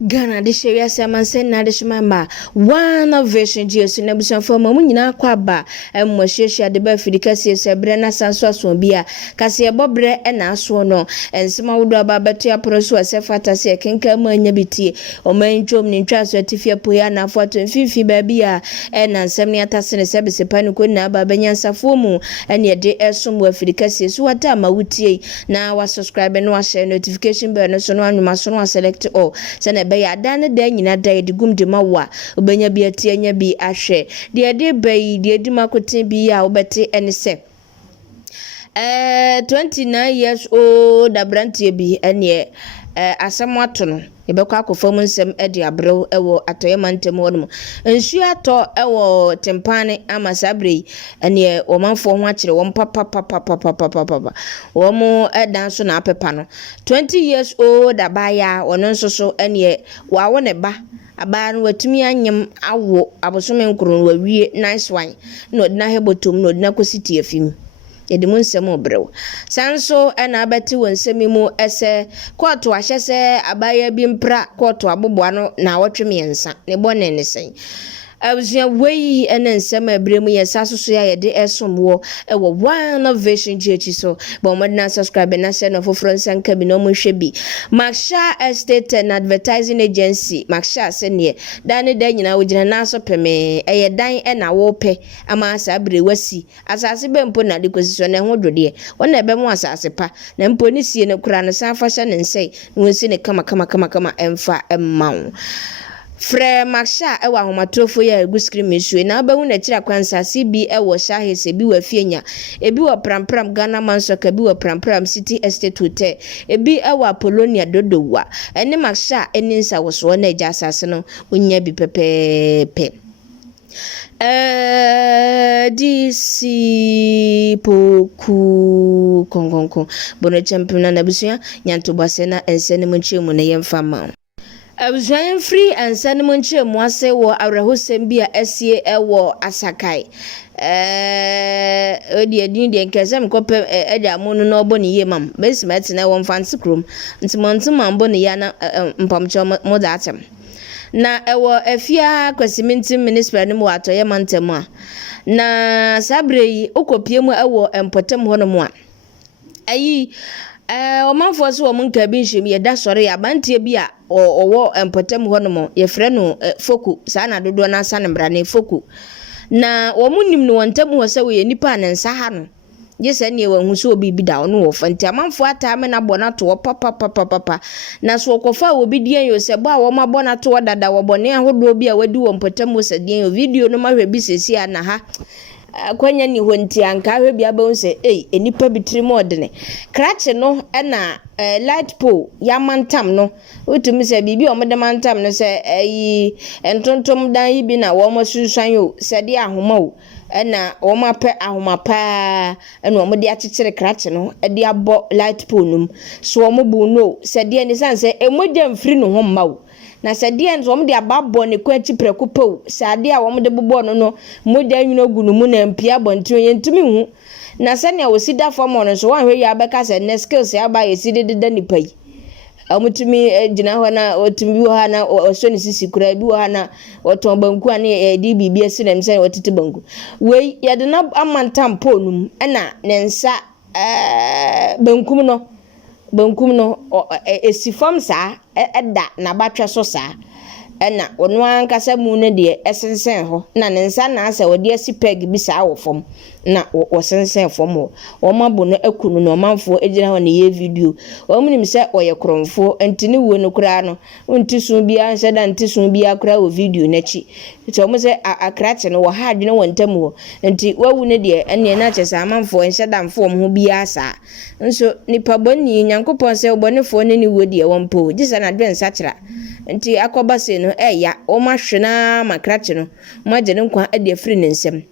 Ghana de sheria samanse na de shimamba one vision Jesus na busanfo ma munyina kwaba emmo hwehwe de ba fidika se bre na sanso aso bia kase ebobre na aso no ensema wodo aba beto aproso asefata se kenka ma anya bitie o manchom ni ntwa so atifia poya na foto mfifi ba bia na nsem ne atase ne se besepa ne ko na aba banyansafo mu ene de esom wa fidika se so wata ma wutie na wa subscribe no wa share notification bell no so no anwuma so no select all se ya dan da nyina da de gum de mawa obenya bi atie nya bi ahwe de bai de di makoten bi ya obete ene se 29 years old abrantie bi ene asamato no ebekwa akofam nsem ede abrew ewo atoyema ntem wonum ensu ato ewo tempane amasabre ene omanfo ho akire won papa womo edan so na apepa no 20 years old abaya wono nso so ene wawo ne ba aba no watumi anyem awo abosome nkron wawie nice wine no odina hebotom no odina kositi afim yedimun semo brew sanso na abati wonsemi mu ese koto ahyese abaya bi mpra koto aboboa no na wotwemiensa ne bone ne sen abusua wei ene nsema abremu yesasoso ya yede esomwo ewo one vision church so bo modna subscribe na share no foforo nsanka bi no mo hwe Maksha Estate and Advertising Agency Maksha sene dane da nyina wogina na so peme eye dan na wo pe ama asabre wasi asase bempo na de kosiso na ho dwode wona be mu asase pa na mpo ni sie ne kura ne sanfa hye ne nsei wonsi ne kama emfa emmawo Fre Maksha ewa homatrofo ya egu screen mesue na abahu na kira kwansa CB ewo shahese bi wa fienya ebi wa prampram Ghana mansoka bi wa prampram City Estate Hotel ebi ewa Polonia dodowa ene Maksha eninsa woso na eja asase no onya bi pepepe DC poku kongonko bono champion na busia nyanto base na ensene munchemu na yemfama Abushan free and sanimunche mwase wo awrehosem bia esie ewo asakai odi edin de nkesem kope eda munu no boni yemam besmet na won fancy krom ntimontima mboni ya na mpamcho modatem na ewo efia kwasiminti minister ni mo atoye mantem a na sabrei okopie mu ewo empotem hono mu a ayi omanfo so wo nka bi nhwem ye da sore ya bantie bi a owo empotem hono ye frɛ no foku saa na dodo na asa ne mbra ne foku na wo munim no wontem ho sɛ wo ye nipa ne nsa ha no ye sɛ ne wo hu so obi bi da no wo fanti amanfo ata me na bona to papa na so kofa obi dien yo sɛ bo a wo ma bona to dada wo bone ahodo bi a wadi wo mpotem wo sɛ dien yo video no ma hwɛ bi sesi a na ha kwanya ni honti anka hwe bia ba unse enipa bitiri mo odene krache no na light pole ya mantam no utumi se bibi o mede mantam no se entontom dan yi bi na wo mo sunsan yo se de ahoma o na wo ma pe ahoma pa na wo mo de akekere krache no de abo light pole num so wo mo bu no se de ni san se emodja mfiri no ho mma o na sadie nso wom de ababọ ne kwachi prekupo sade a wom de bobọ no moja nwuno gunu mu na mpia bonti yentumi hu na sane a wosida fam no so wanhwe ya beka se ne skills ya ba yeside de nipa yi amutumi gina ho na otumi ho na oso ne sisi kura bi ho na oton banku ane di bibia esi na mse otiti banku we ye de na amantam ponum na ne nsa bankum no esifam saa eda na batwa so saa na ono ankasa mu ne de esensen ho na ne nsa na asa wode asipeg bi saa wo fam na wo sensen fam ho wo mabo no akunu no manfo ejira ho ne ye video wo munim se oye kronfo ntini wo no kura no ntisu bia nhyeda ntisu bia kura wo video na chi to mo se akrache no wo ha adwene wo ntam ho nti wawu ne de ene na kyesa manfo nhyeda mfo ho bia saa nso nipa bonni nyankopon se obonefo ne ni wo de wonpo gisa na dwen sakira nti akoba se no ya o ma hwena makrache no ma gye ne nkwa ade afiri ne nsem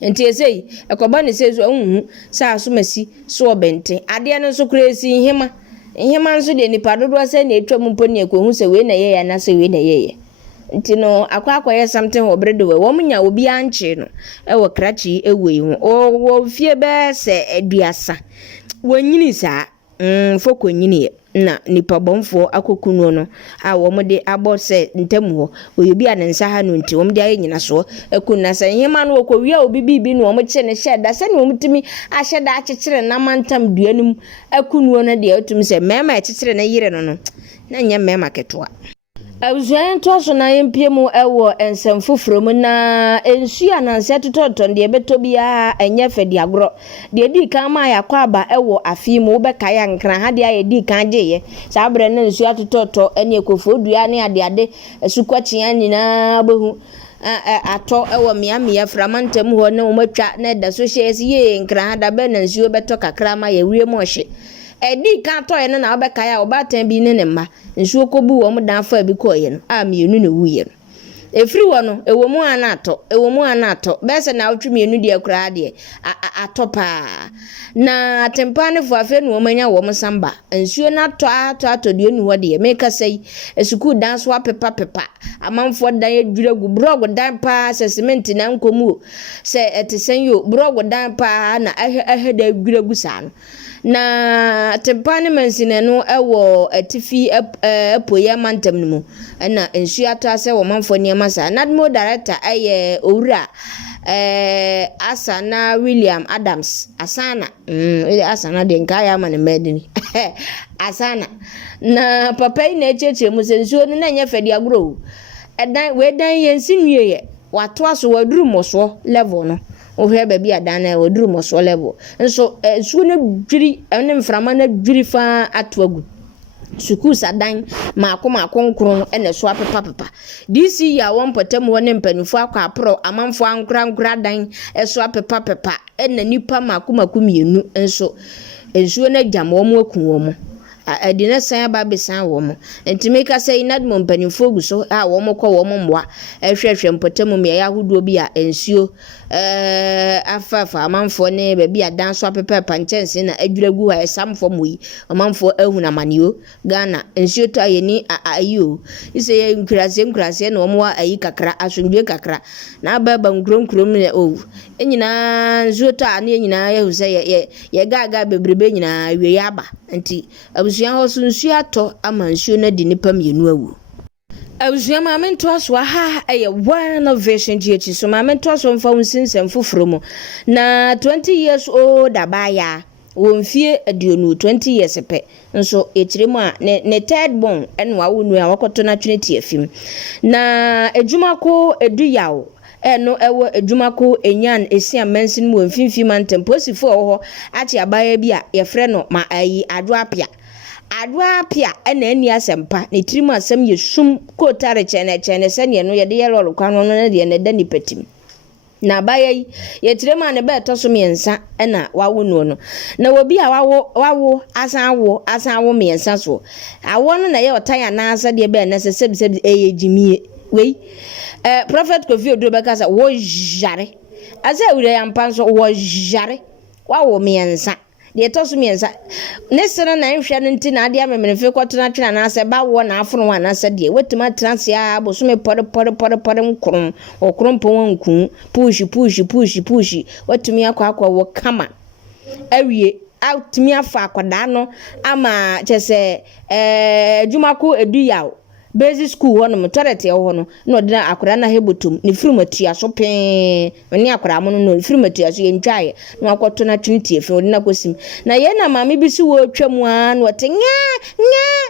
nti esei akoba ne se so hu sa asomasi so obente ade no so kuresi nhema nso de nipa dodo se na etwam mpo ne ekohu se we na ye ya na se we na ye nti no akwakoye something obredo we wo munya obi anche no wo krache ewei ho wo fie be se aduasa wonyini saa foko nyini na nipa bomfo akokunu no a wo de abo se ntam ho oyebi anensa ha no nti wo de aye nyina so akuna se hema no ko wi a obi bibi no wo che ne sheda se ne wo mtimi a sheda a chechire na mantam duanum akunu no de otum se mema chechire na yire no na nya mema ketwa Abusuan to so na yempiemu ewo ensem foforo na ensu ananse tototon de beto bia enye fedi agro de di kan ma yakwa aba ewo afi mu be kaya nkran ha de aye di kan geye sa bre na ensu atototo ene ekofodua ne ade esukwachi anyina behu ato ewo miamia framantem ho na umatwa na da so hyesi ye nkran ha da be na ensu beto kakra ma ye wie mo hye edi kan to ye na obekaya obatan bi ne mma nsuo kobu wo mu dan fa bi ko ye no a mienu ne wuye no efri wo no ewo mu anato bese na otwe mienu de akura de atopa na tempane fo afa no manya wo musamba nsuo na to de nu wo de make say esuku dan so apepa amanfo dan edwira gu brog dan pa se cement na nkomu se etisen yo brog dan pa na da edwira gu sa no na tempane mansine no ewo atifi epoya mantem no mu na ensu ata se wo manfo niema sa nadmo director aye owura Asana William Adams Asana Asana de nkaya ma ne medini Asana na papa ina cheche mu sensuo no na nya fedi agro edan we dan yensinwie ye wato aso waduru moso level no ohwe ba bia dan na waduru moso level nso suo na dwiri ne mframa na dwiri fa atwagu suku sadan maako nkron ene so apepa dc ya won potem won mpanifo akwa apro amanfo ankra dan eso apepa ene nipa maako mienu enso na jamo mo aku wo mo adina san ba besan wo mo entime ka sai nadmo mpanifo gu so a wo mo kɔ wo mo mwa ehwehwe mpotem me ya hodo bi a ensuo afafa amanfo ne ba bi adan so apepa nchense na adwiragu ha esamfo moyi amanfo ahuna manio Ghana ensuo to ayeni ayo ise ye nkrase na wo mo ayi kakra asundwe kakra na baba nkrom ne enyina ensuo to ane enyina ye huse ye gaga bebrebe nyina wie yaba nti abusuan ho so nsuo ato ama nsuo na di nipa mienu awu abusuan ma mento aso ha eye one of vision GH so ma mento aso mfa unsinsem foforo mu na 20 years old abaya wonfie aduonu 20 years pe nso echiremu a ne third born enwa wonu a wakoto na trinity afim na ejumako eduyawo eno ewo ejumako enyan esia mensin mu mfimfi mantem posifo ho achi abaya bi a ye frɛ no ma ayi adoapia ena ani asempa ne tirimu asem yesum kotare chene sene no ye de yelo kwa no na de ne dani patim na baye ye tirema ne be to so miensa ena wawo no na obi a wawo asan wo miensa so awo no na ye otaya na asa de be na se ejimie wei prophet Kofi Odubeka sa wo jare asa ure yampanso wo jare wawo miensa de toso miensa ne sere na nhwe no nti na ade amemrefe kwato na twena na se ba wo na aforo wa na se de wetima transe a bosume pore nkron okronpon wanku push watumi akwa wo kama awie outumi afa akwada no ama chese jumako eduyawo basic school ho no motorete ho no na odina akora na hebotum ni firmatia so pen oni akora mo no firmatia so yentwaye na akoto na trinity efe odina kosim na ye na mame bi si wo twam a na ote nya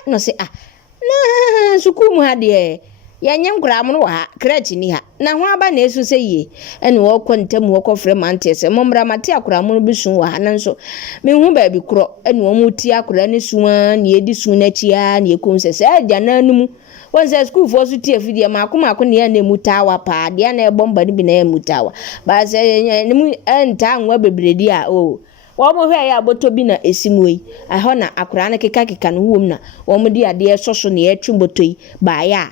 no se na suku mu ha de ya nyem kora mo no ha crèche ni ha na ho aba na esu se ye ene wo kwantam wo kofre mante se momra mate akora mo bi sun wa na nso me hu ba bi kro ene wo muti akora ni suwa na edi sun na chia na ekom se adia na anumu wanse school for so tie fidie maako ne ya na mutawa pa dia na ebomba ni bi na mutawa ba se ne mu enta anwa bebredi a wo mo hwe ya boto bi na esimwe aho na akora na keka no wom na wo mo di ade soso na etwe boto ba ya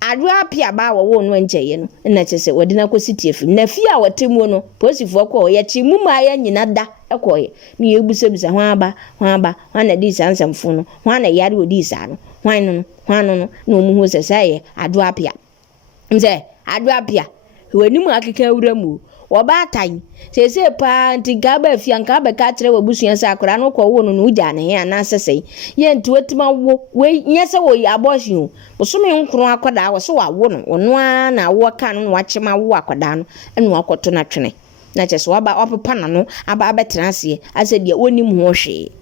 adu apia ba wo no nkyeye no na chese wodi na kositie fi na fi a watemu no posifo ko ye chi mu ma ya nyina da ekoye ni ebusebisa ho aba na di sansamfo no ho na yare odi sa no hwan no na omu ho sese ye adu apia nze adu apia wanimu akeka wura mu Oba tan. Se pa nti ga ba fia nka ba ka kire wabusua sa akora no kɔ wo no no gya ne he na sesei. Ye nti wetima wo we nyese wo yi abortion. Bosome nkro akoda wo so wa wo no. Ono a na wo ka no wa chema wo akoda no enu akoto na twene. Na kyese waba opepa na no aba abetena ase ase de onim ho hwe.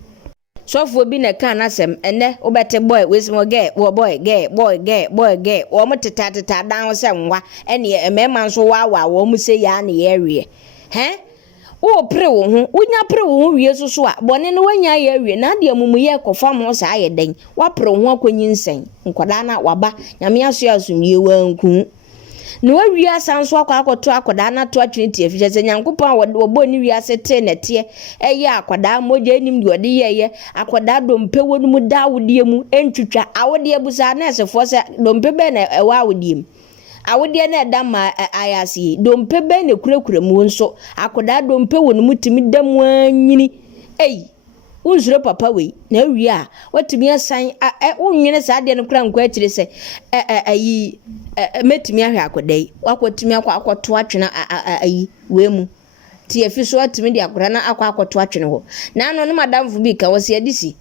So bi na kan asem ene obete boy wesimo ge boy ge wo mo teta dan se nwa ene emema nso wa wo mo se ya na ye wie wo pre wo ho wonya pre wo ho wie so a bone no wanya ye wie na de amumuye kofa mo sa aye den wa pre wo ho akwanyi nsen nkoda na waba nyame aso asumie wanku no wi asanso akoto akoda na to atwenti efije se nyankopon wo ni wi asete nete eye akoda moja enim de ode ye akoda dompe wonu mu da awodie mu entwitwa awodie busa na esefo se dompe be na ewa awodie mu awodie na da ma ayasi dompe be na kurakura mu nso akoda dompe wonu mu timi da mu anyini unzuro papa we na wi a watimi asan unwene sa de no kura nkwa akire se ayi metimi ahwe akodai wakotimi akoto atwena ayi we mu ti afiso atimi de akora na akoto atwene ho na no madam fu bi ka wose adisi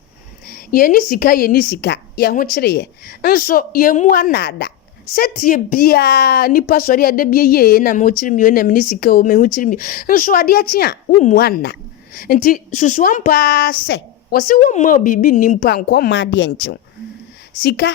ye ni sika ye ho kire ye nso ye mu anada setie bia nipa sori ade bia ye na mo kire mi na mi ni sika o me ho kire mi nso ade achi a wo mu anna nti susuampa se wose wo ma bibi nimpa nko ma de enche sika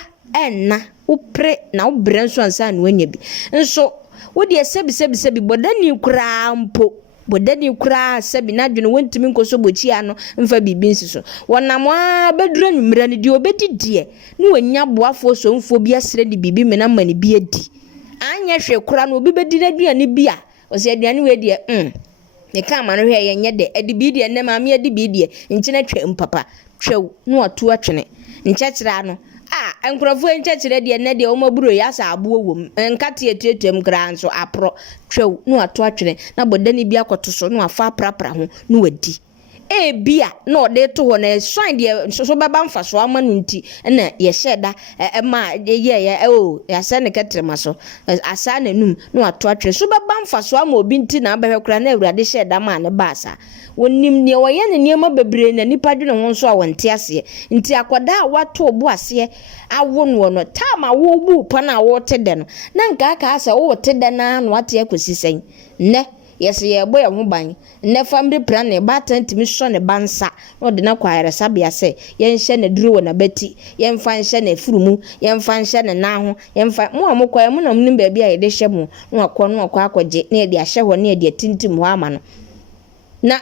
enna upre na ubre nso ansa na wanya bi nso wo de sebi bodani kura mpo bodani kura sebi na dwene wontimi nkoso bochi ano mfa bibi nsiso wonam a bedura nwumra ne de obedidie ne wanya boafo so mfo bi asre de bibi me na mani bi adi anya hwe kura no obi bedina aduane bi a ose aduane we de ne kama no hwe yenye de edibi de ne maame edibi de nkyene twa mpapa twa no atu atwene nkyekira no enkrofo enkyekire de ne de o maburo ya sa abo wom nkate etuetuem kra nso apro twa no atu atwene na bodani bi akoto so no afa prapra ho no wadi bia no de to ho na swan de so baba mfa so ama no nti na ye sheda ma ye ya se ne ketrema so asa na num no ato atwe so baba mfa so ama obi nti na abehwe kra na awurade sheda ma ne basa wonim ne wo ye ne niema bebre na nipa dwene ho so a wonte ase nti akoda wato obu ase awo no no tama wo bu pa na wo tede no na nka aka asa wo tede na no ate akosisen ne yesi ye boy ho ban ne family plan ne batantimi so ne bansa no de na kwaere sabia se ye nhye ne duro na beti ye mfa nhye ne furumu ye mfa nhye ne na ho ye mfa mo amokwa mo nam nim baabi a ye de hye mo no akwa akwaje ne de ahye ho ne de tintim ho ama no na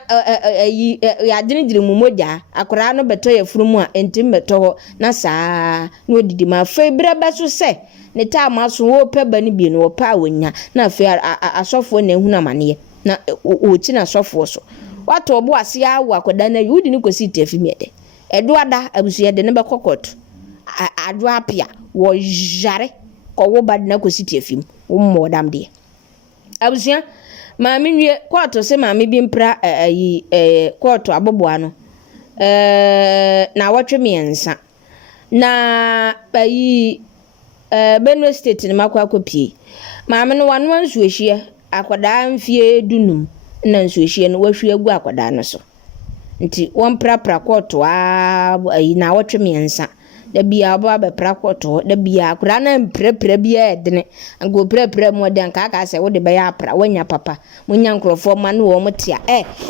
ya dinigiri mu moja akora no beto ye furumu a entim beto ho na saa no didi ma fa bra beso se ne ta maso wo pe bani bi no pa wonya na fa asofo na ehuna mane na o chi na asofo so wato obo ase ya wa akoda na yudi ni kosi tefi miede edo ada abusu ye de ne be kokot ado apia wo jare ko wo bad na kosi tefi wo modam de abusu maami nwie kwato se maami bi mpra kwato aboboa no na watwe miensa na Benue State ni makwa kopie maami no wanu ansuehie akwada mfie dunum na nsuehie no wahwie gu akwada no so nti won prapra kwato na watwe miensa da bia abo abepra kwato da bia akura na mprepre bia edene ango prepre mo de anka aka se wo de be ya apra wanya papa munya nkrofo ma no wo motia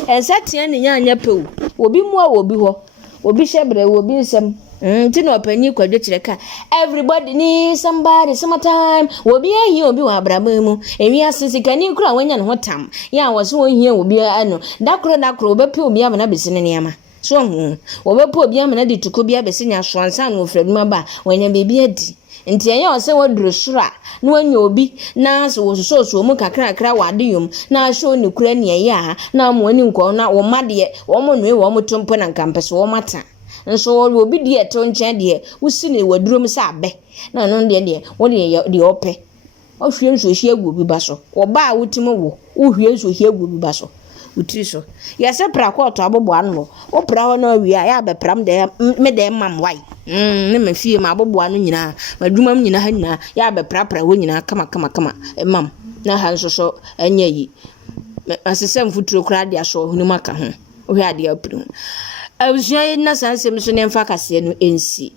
ensatia ne nya anya pew obi mu a obi ho obi hyebre obi nsem nti no panyi kwadwe kireka everybody need somebody sometime obi ahi obi wa abramamu emi asisika ni kura wanya ne hotam ya wo so ohia obi ano dakro obepe obi amana besine ne ama so obepe obi amana de tuko bi abesinya so ansa no ofreduma ba wanya bebi adi nti enye o se woduro sura na wanya obi na so so mu kakra wade yom na so ne kura ne ya na mo ani nko na wo made wo mo nwe wo mo tompo na nkampeso wo mata nso obi de eto nchen de wusi ne wadurom sa abe na no de wo de ope ohwie nso hie agu obi ba so wo ba wutimo wo ohwie nso hie agu obi ba so utiri so ya se pra kwa to abobo anu wo pra ho na wi a ya be pram de me de mam wai ne me fie ma abobo anu nyina madwuma nyina ha nyina ya be pra wo nyina kama mam na ha nso so anya yi asesem futuro kra de aso hunu maka ho ohwe ade apru abusua ye na sansem so ne mfa kase no ensi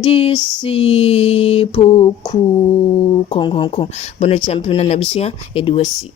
disi poku konkonko bono champion na abusua ediwasi